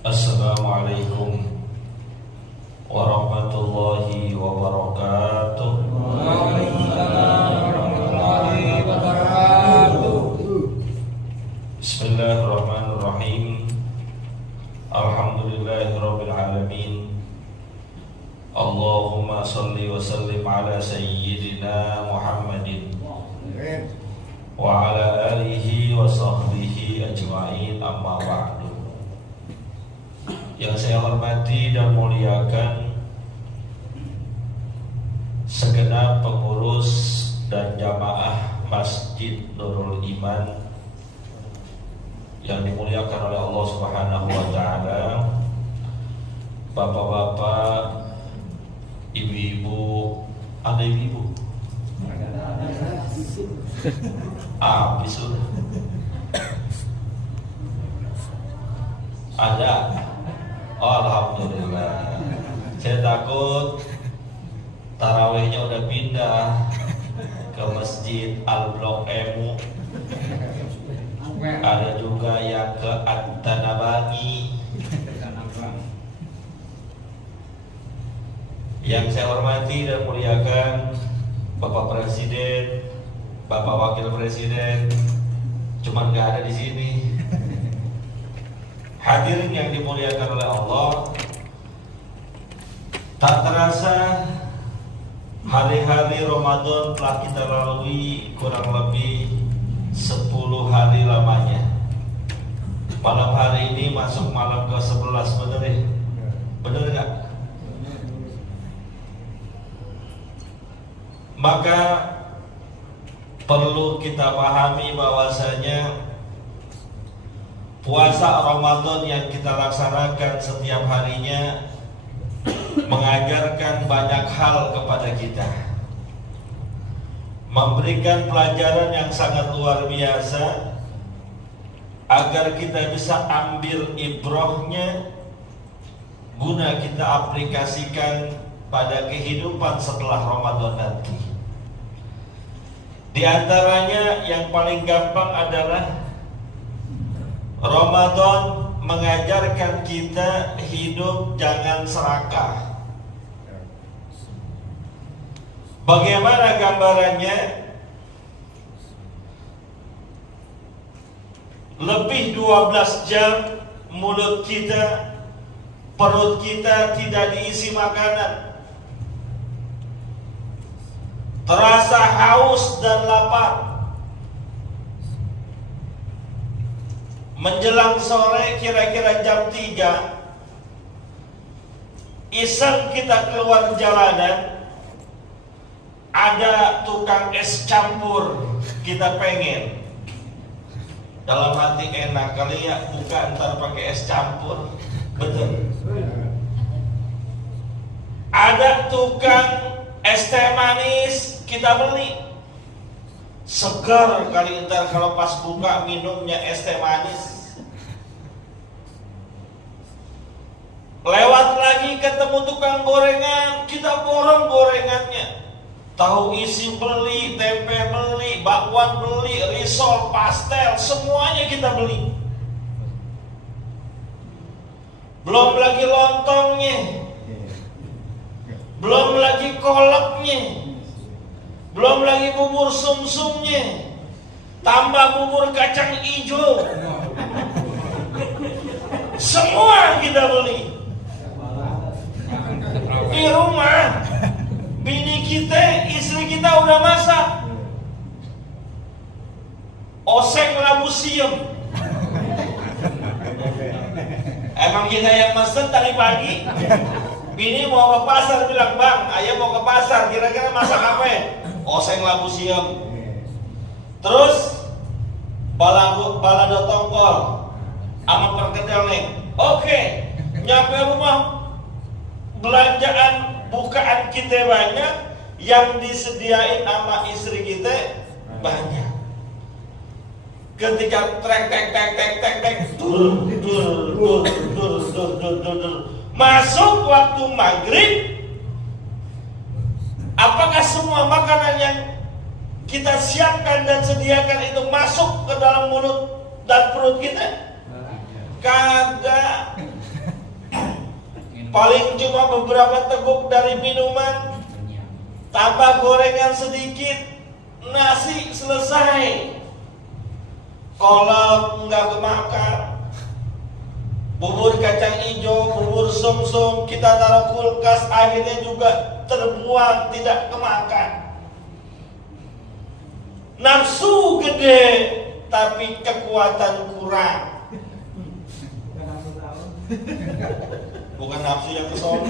Assalamualaikum warahmatullahi wabarakatuh. Waalaikumsalam warahmatullahi wabarakatuh. Bismillahirrahmanirrahim. Alhamdulillahirabbil alamin. Allahumma shalli wa sallim ala sayyidina Muhammadin wa ala alihi wa sahbihi ajma'in, amma ba'du. Yang saya hormati dan muliakan segenap pengurus dan jamaah Masjid Nurul Iman yang dimuliakan oleh Allah Subhanahu wa taala, bapak-bapak, ibu-ibu, ada ibu-ibu? Habis sudah. Ada. Alhamdulillah. Saya takut tarawihnya udah pindah ke Masjid Al-Blok Emu. Ada juga yang ke At-Tanabani. Yang saya hormati dan muliakan Bapak Presiden, Bapak Wakil Presiden, cuman nggak ada di sini. Hadirin yang dimuliakan oleh Allah, tak terasa hari-hari Ramadan telah kita lalui kurang lebih 10 hari lamanya. Malam hari ini masuk malam ke-11, bener ya? Bener gak? Maka perlu kita pahami bahwasanya puasa Ramadan yang kita laksanakan setiap harinya mengajarkan banyak hal kepada kita, memberikan pelajaran yang sangat luar biasa agar kita bisa ambil ibrahnya guna kita aplikasikan pada kehidupan setelah Ramadan nanti. Di antaranya yang paling gampang adalah Ramadan mengajarkan kita hidup jangan serakah. Bagaimana gambarannya? Lebih 12 jam mulut kita, perut kita tidak diisi makanan. Terasa haus dan lapar. Menjelang sore kira-kira jam 3, iseng kita keluar jalanan, ada tukang es campur, kita pengen. Dalam hati enak kali ya, buka ntar pakai es campur. Betul. Ada tukang es teh manis, kita beli. Segar kali ntar kalau pas buka minumnya es teh manis. Lewat lagi ketemu tukang gorengan, kita borong gorengannya. Tahu isi beli, tempe beli, bakwan beli, risol, pastel, semuanya kita beli. Belum lagi lontongnya, belum lagi kolaknya, belum lagi bubur sumsumnya, tambah bubur kacang hijau. Semua kita beli. Di rumah bini kita, istri kita udah masak oseng labu siam. Emang kita yang mesen tadi pagi. Bini mau ke pasar, bilang, bang, ayah mau ke pasar, kira-kira masak apa ya? Oseng labu siam. Terus balado tongkol sama perkedel nih. Oke, nyampe rumah, belanjaan bukaan kita banyak, yang disediain sama istri kita banyak. Ketika masuk waktu maghrib, apakah semua makanan yang kita siapkan dan sediakan itu masuk ke dalam mulut dan perut kita? Kagak. paling cuma beberapa teguk dari minuman, tambah gorengan sedikit, nasi selesai. Kolak nggak kemakan, bubur kacang hijau, bubur sumsum kita taruh kulkas, akhirnya juga terbuang, tidak kemakan. Nafsu gede, tapi kekuatan kurang. Bukan nafsu yang kesono.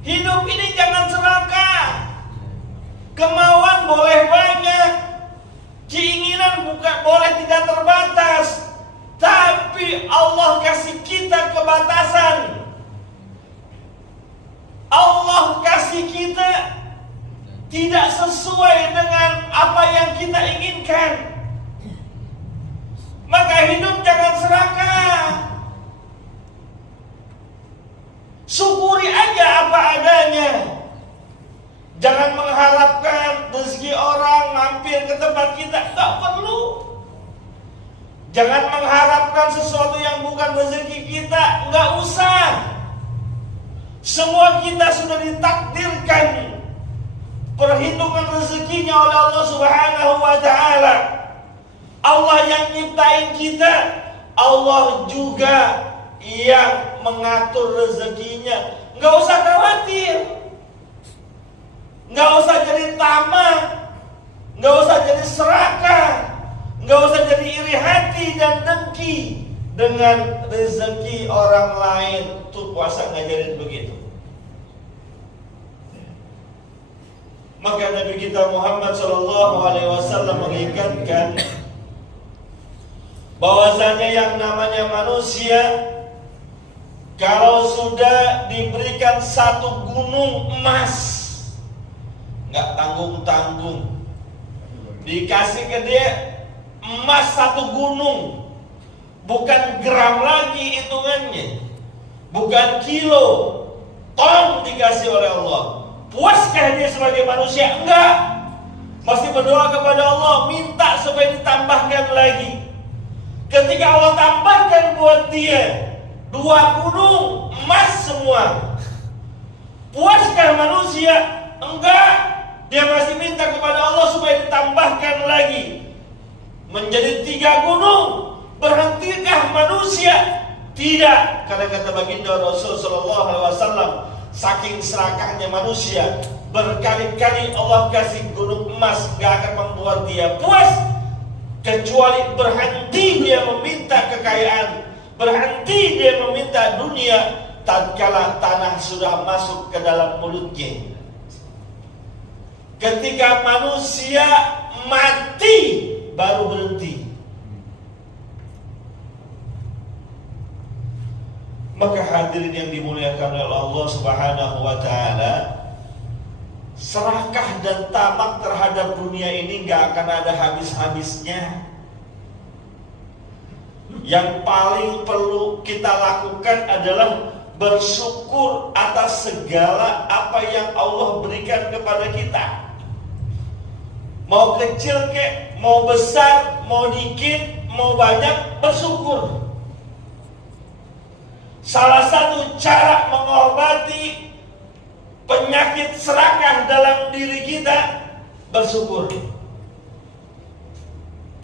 Hidup ini jangan serakah. Kemauan boleh banyak, keinginan bukan boleh tidak terbatas, tapi Allah kasih kita kebatasan. Allah kasih kita tidak sesuai dengan apa yang kita inginkan. Maka hidup jangan serakah. Syukuri aja apa adanya. Jangan mengharapkan rezeki orang mampir ke tempat kita, tak perlu. Jangan mengharapkan sesuatu yang bukan rezeki kita, nggak usah. Semua kita sudah ditakdirkan perhitungan rezekinya oleh Allah Subhanahu wa taala. Allah yang nyiptain kita, Allah juga yang mengatur rezekinya. Nggak usah khawatir, nggak usah jadi tamak, nggak usah jadi serakah, nggak usah jadi iri hati dan dengki dengan rezeki orang lain. Tuh puasa ngajarin begitu. Maka Nabi kita Muhammad SAW mengingatkan bahwasanya yang namanya manusia kalau sudah diberikan satu gunung emas, nggak tanggung-tanggung, dikasih ke dia emas satu gunung, bukan gram lagi hitungannya, bukan kilo, ton dikasih oleh Allah. Puaskah dia sebagai manusia? Enggak. Masih berdoa kepada Allah, minta supaya ditambahkan lagi. Ketika Allah tambahkan buat dia 2 gunung emas semua, puaskah manusia? Enggak. Dia masih minta kepada Allah supaya ditambahkan lagi menjadi 3 gunung. Berhentikah manusia? Tidak. Karena kata baginda Rasul sallallahu alaihi wasallam, saking serakahnya manusia, berkali-kali Allah kasih gunung emas, gak akan membuat dia puas, kecuali berhenti dia meminta kekayaan, berhenti dia meminta dunia, tatkala tanah sudah masuk ke dalam mulutnya. Ketika manusia mati, baru berhenti. Maka hadirin yang dimuliakan oleh Allah Subhanahu wa taala, serakah dan tamak terhadap dunia ini gak akan ada habis-habisnya. Yang paling perlu kita lakukan adalah bersyukur atas segala apa yang Allah berikan kepada kita. Mau kecil kek, mau besar, mau dikit, mau banyak, bersyukur. Salah satu cara mengobati penyakit serakah dalam diri kita, bersyukur.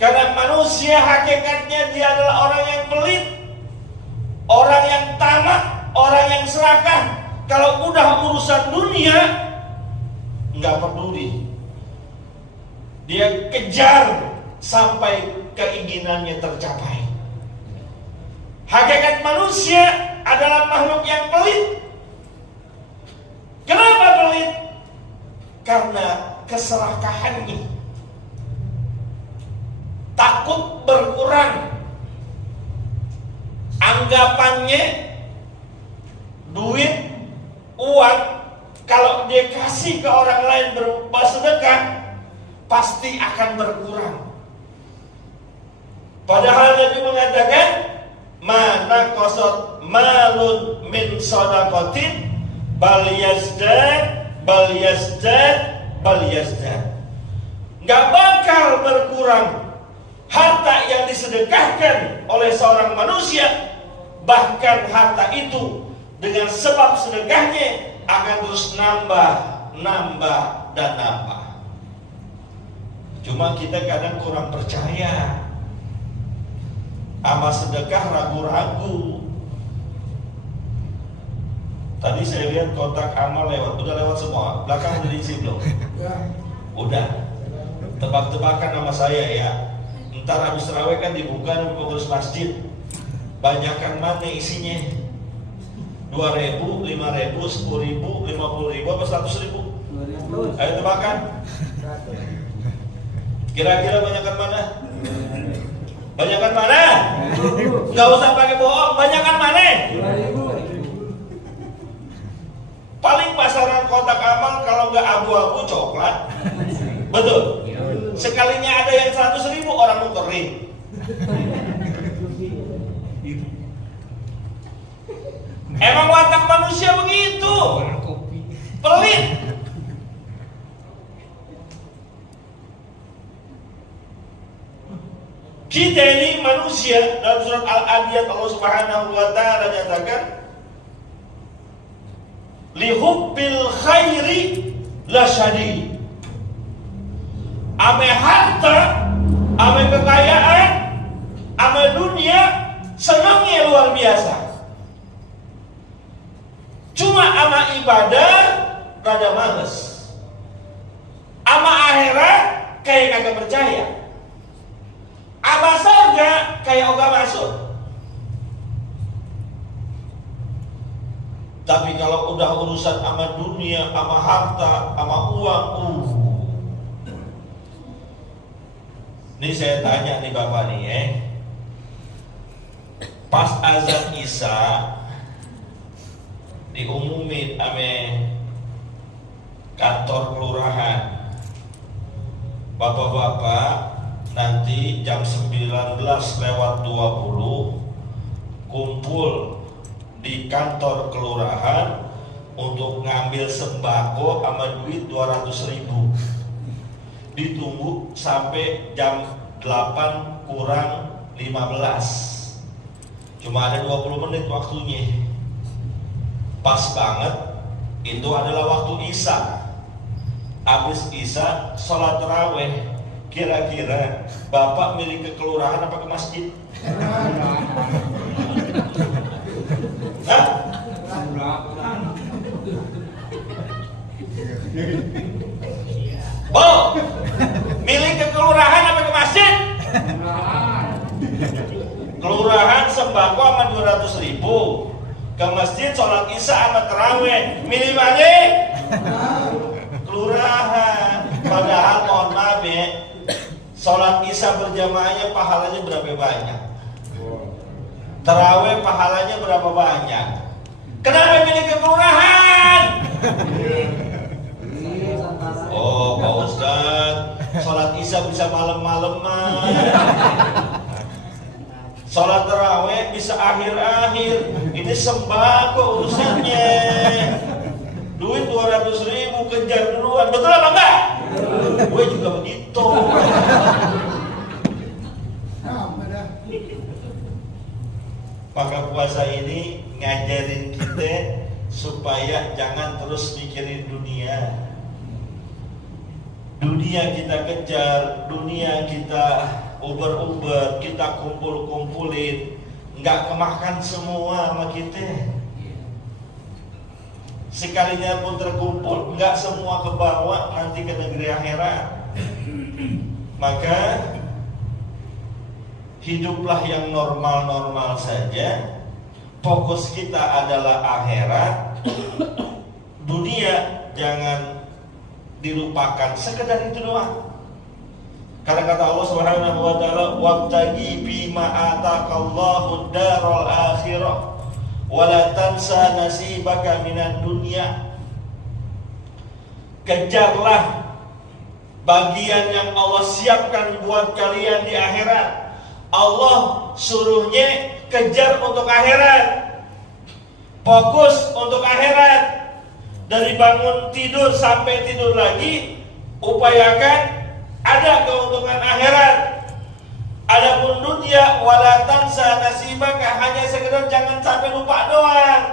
Karena manusia hakikatnya dia adalah orang yang pelit, orang yang tamak, orang yang serakah. Kalau udah urusan dunia, nggak peduli. Dia kejar sampai keinginannya tercapai. Hakikat manusia adalah makhluk yang pelit. Kenapa pelit? Karena keserakahannya. Takut berkurang. Anggapannya duit, uang, kalau dia kasih ke orang lain berupa sedekah, pasti akan berkurang. Padahal Nabi mengatakan, mana kosot malun min sodakotin bal yazdad bal yazdad bal yazdad. Gak bakal berkurang harta yang disedekahkan oleh seorang manusia, bahkan harta itu dengan sebab sedekahnya akan terus nambah dan nambah. Cuma kita kadang kurang percaya sama sedekah, ragu-ragu. Tadi saya lihat kotak amal lewat, udah lewat semua. Belakang udah diisi belum? Udah. Tebak-tebakan nama saya ya. Ntar habis terawih kan dibuka di pengurus masjid. Banyakan mana isinya? 2.000, 5.000, 10.000, 50.000, apa 100.000? Ayo tebakan. Kira-kira banyakan mana? Banyakan mana? Gak usah pakai bohong. Banyakan mana? Paling pasaran kotak amal kalau nggak abu-abu coklat. Betul. Sekalinya ada yang 100.000 orang nukerin. Emang watak manusia begitu. Pelit. Kita ini manusia. Dalam surat Al-Adiyat Allah Subhanahu wa ta'ala nyatakan, lihubbil khairi lasyadid. Ame harta, ame kekayaan, ame dunia, senangnya luar biasa. Cuma ama ibadah rada males. Ama akhirat kayak kagak percaya. Ama surga kayak ogah masuk. Tapi kalau udah urusan ama dunia, ama harta, ama uang, Ini saya tanya nih Bapak nih pas azan Isya diumumin ame kantor kelurahan, Bapak-bapak nanti jam 19:20 kumpul di kantor kelurahan untuk ngambil sembako sama duit 200.000. Ditunggu sampai jam 8:15. Cuma ada 20 menit waktunya. Pas banget, itu adalah waktu Isya. Habis Isya, sholat tarawih. Kira-kira Bapak milih ke kelurahan apa ke masjid? Hah? Oh, milih ke kelurahan apa ke masjid? Kelurahan sembako sama 200.000, ke masjid sholat Isya sama tarawih. Milih mana? Kelurahan. Padahal mohon maaf ya, sholat Isya berjamaahnya pahalanya berapa banyak? Tarawih pahalanya berapa banyak? Kenapa milih ke kelurahan? Oh Pak Ustadz, sholat Isya bisa malam-malaman, sholat tarawih bisa akhir-akhir. Ini sembako urusannya. Duit 200.000 kejar duluan, betul apa enggak? Gue juga begitu. Maka puasa ini ngajarin kita supaya jangan terus mikirin dunia. Dunia kita kejar, dunia kita uber-uber, kita kumpul-kumpulin, nggak kemakan semua sama kita. Sekalinya pun terkumpul, nggak semua kebawa nanti ke negeri akhirat. Maka hiduplah yang normal-normal saja. Fokus kita adalah akhirat. Dunia jangan dilupakan, sekedar itu doang. Karena kata Allah Subhanahu wa taala, "Wabtaghi bima ataqallahu daral akhirah wa la tansa nasibaka minad dunya." Kejarlah bagian yang Allah siapkan buat kalian di akhirat. Allah suruhnya kejar untuk akhirat. Fokus untuk akhirat. Dari bangun tidur sampai tidur lagi, upayakan ada keuntungan akhirat. Adapun dunia wala tansa nasibaka, hanya sekedar jangan sampai lupa doang.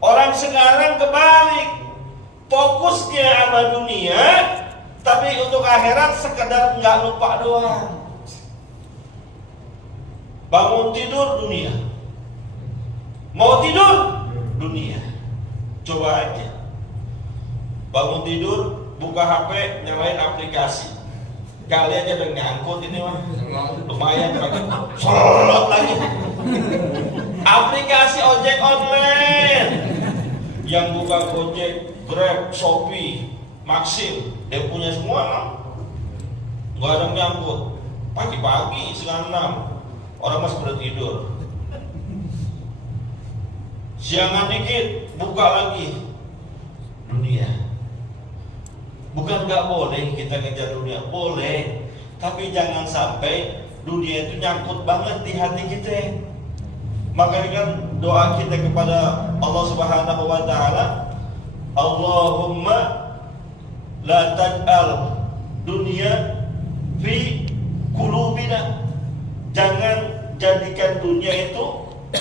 Orang sekarang kebalik, fokusnya sama dunia, tapi untuk akhirat sekedar nggak lupa doang. Bangun tidur dunia, mau tidur dunia. Coba aja bangun tidur, buka HP, nyalain aplikasi. Kali aja udah nyangkut ini mah, lumayan pakai sholat lagi. Aplikasi ojek online, yang buka Gojek, Grab, Shopee, Maxim, dia punya semua, nggak ada yang nyangkut. Pagi-pagi setengah 6, orang masih udah tidur. Siangan dikit, buka lagi dunia. Bukan nggak boleh kita ngejar dunia, boleh, tapi jangan sampai dunia itu nyangkut banget di hati kita. Makanya kan doa kita kepada Allah Subhanahu wa Ta'ala, Allahumma la taj'al dunia fi qulubina. Jangan jadikan dunia itu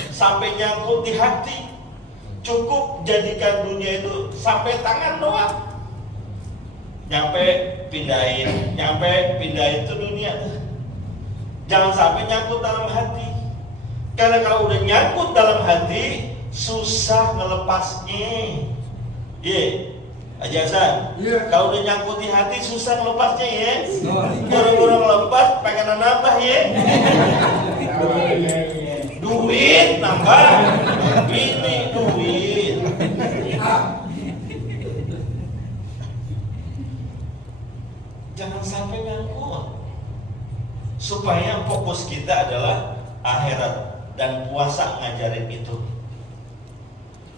sampai nyangkut di hati. Cukup jadikan dunia itu sampai tangan doang. Nyampe pindahin itu dunia. Jangan sampai nyangkut dalam hati. Karena kalau udah nyangkut dalam hati, susah ngelepasnya. Iya, Ajasan. Kalau udah nyangkut di hati, susah ngelepasnya ya. Buru-buru ngelepas, pengen nambah ya. Duit nambah, ini duit. Jangan sampai nyangkut. Supaya fokus kita adalah akhirat, dan puasa ngajarin itu.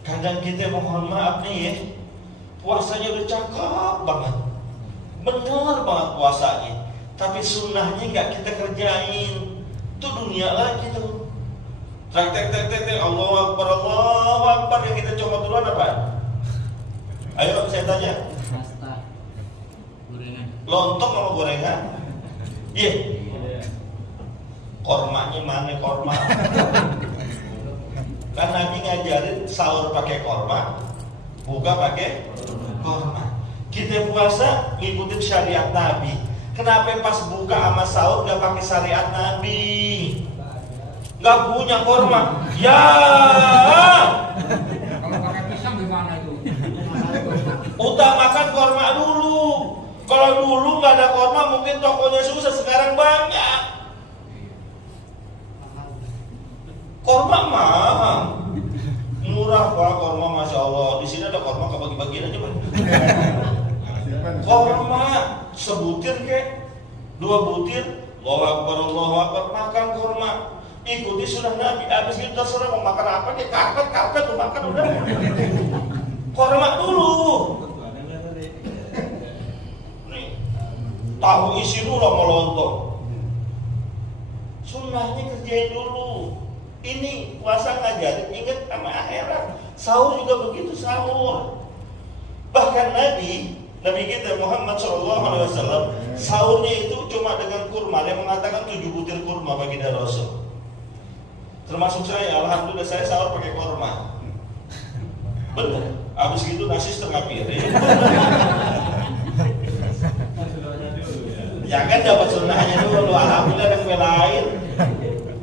Kadang kita mohon maaf nih ya, puasanya udah cakep banget, bener banget puasanya, tapi sunnahnya nggak kita kerjain. Itu dunia lagi tuh. Tek Allahu Akbar, yang kita coba duluan apa? Ayo saya tanya. Pasta. Gorengan. Lontong sama gorengan? Iya. Kormanya mana korma? Kan Nabi ngajarin sahur pakai korma, buka pakai korma. Kita puasa ngikutin syariat Nabi. Kenapa pas buka sama sahur gak pakai syariat Nabi? Gak punya korma. Ya. Kalau pakai pisang gimana itu? Utamakan korma dulu. Kalau dulu nggak ada korma mungkin tokonya susah, sekarang banyak. Korma mahal, murah pak korma, masya Allah. Di sini ada korma kebagi-bagian aja pak. Korma sebutir kek, 2 butir, Allahu Akbar, makan korma. Ikuti sunnah Nabi. Abis itu terserah mau makan apa kek, karpet tuh makan udah. Korma dulu. Nih, tahu isi dulu sama lontong. Sunnahnya kerjain dulu. Ini puasa ngajarin ingat sama akhirat. Sahur juga begitu, sahur. Bahkan Nabi kita Muhammad SAW sahurnya itu cuma dengan kurma. Dia mengatakan 7 butir kurma bagi Rasul. Termasuk saya, alhamdulillah saya sahur pakai kurma. Bener. Habis gitu nasi setengah piring. Ya kan dapat sunnahnya dulu, alhamdulillah ada kue lain.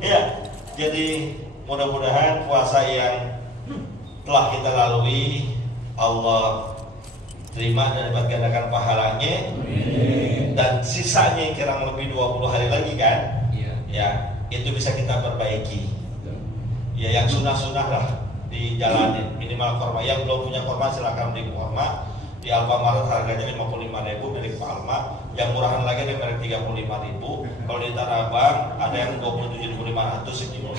Ya. Jadi mudah-mudahan puasa yang telah kita lalui Allah terima dan dapat gandakan pahalanya. Dan sisanya kurang lebih 20 hari lagi kan? Ya, itu bisa kita perbaiki. Ya, yang sunnah-sunnah lah dijalanin, minimal korma. Yang belum punya korma silakan beli korma. Di Alfamaret harganya 55.000 milik Pak Alma. Yang murahan lagi ada merek 35.000. Kalau di Tanah Abang ada yang 27.500 sekilo.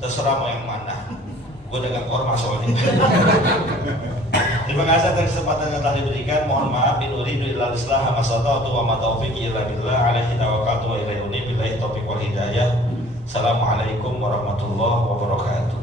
Terserah mau yang mana. Gue dagang korma soalnya. Terima kasih atas kesempatan yang telah diberikan. Mohon maaf, in uridu illal islaha ma stata'tu wa ma taufiqi illa billah, alaihi tawakkaltu wa ilaihi unib, billahi taufiq wal hidayah. Assalamualaikum warahmatullahi wabarakatuh.